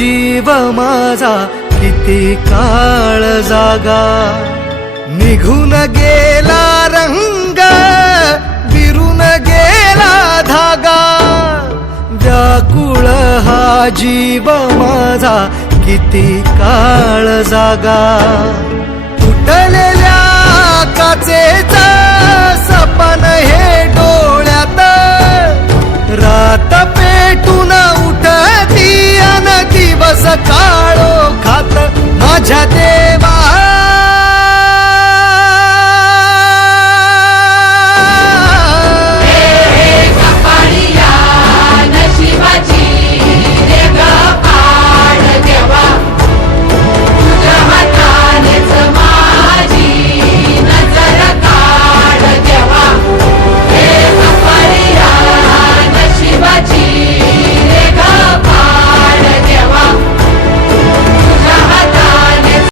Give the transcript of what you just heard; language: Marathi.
जीव माझा किती काळ जागा, निघून गेला रंग विरून गेला धागा, व्याकुळ हा जीव माझा किती काळ जागा, तुटले